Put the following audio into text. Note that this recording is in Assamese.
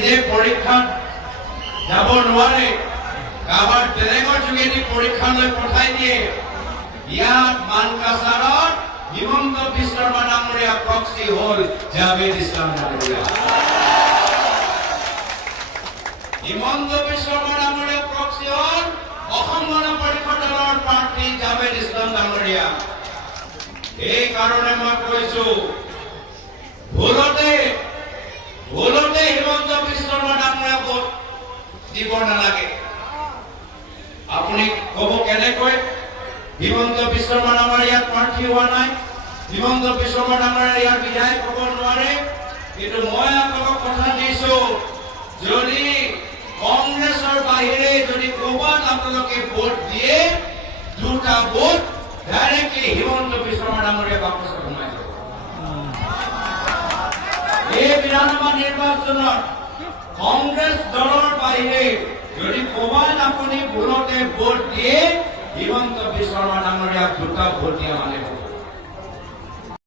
নিজে পৰীক্ষাত যাব নোৱাৰে, কাৰোবাৰ বেলেগৰ যোগেদি পৰীক্ষালৈ পঠাই দিয়ে। ইয়াত মানকাছাৰত হিমন্ত বিশ্ব শৰ্মা ডাঙৰীয়া প্ৰক্সি হ'ল জাভেদ ইছলাম ডাঙৰীয়া। হিমন্ত বিশ্ব শৰ্মা ডাঙৰীয়া প্ৰক্সি হ'ল অসম গণ পৰিষদ দলৰ প্ৰাৰ্থী জাভেদ ইছলাম ডাঙৰীয়া। এই কাৰণে মই কৈছো, ভুলতে হিমন্ত বিশ্ব শৰ্মা ডাঙৰীয়া ভোট দিব নালাগে। আপুনি ক'ব কেনেকৈ হিমন্ত বিশ্ব শৰ্মা ডাঙৰীয়া ইয়াত প্ৰাৰ্থী হোৱা নাই, হিমন্ত বিশ্ব শৰ্মা ডাঙৰীয়া ইয়াত বিধায়ক হ'ব নোৱাৰে? কিন্তু মই আপোনাক কথা দিছো, যদি কংগ্ৰেছৰ বাহিৰে যদি ক'ৰবাত আপোনালোকে ভোট দিয়ে, দুটা ভোট ডাইৰেক্টলি হিমন্ত বিশ্ব শৰ্মা ডাঙৰীয়া বাকচত সোমাই যাব। এই বিধানসভা নিৰ্বাচনত কংগ্ৰেছ দলৰ বাহিৰে যদি ক'ৰবাত আপুনি ভোটতে ভোট দিয়ে, হিমন্ত বিশ্ব শৰ্মা ডাঙৰীয়াক দুটা ভোট দিয়া মানে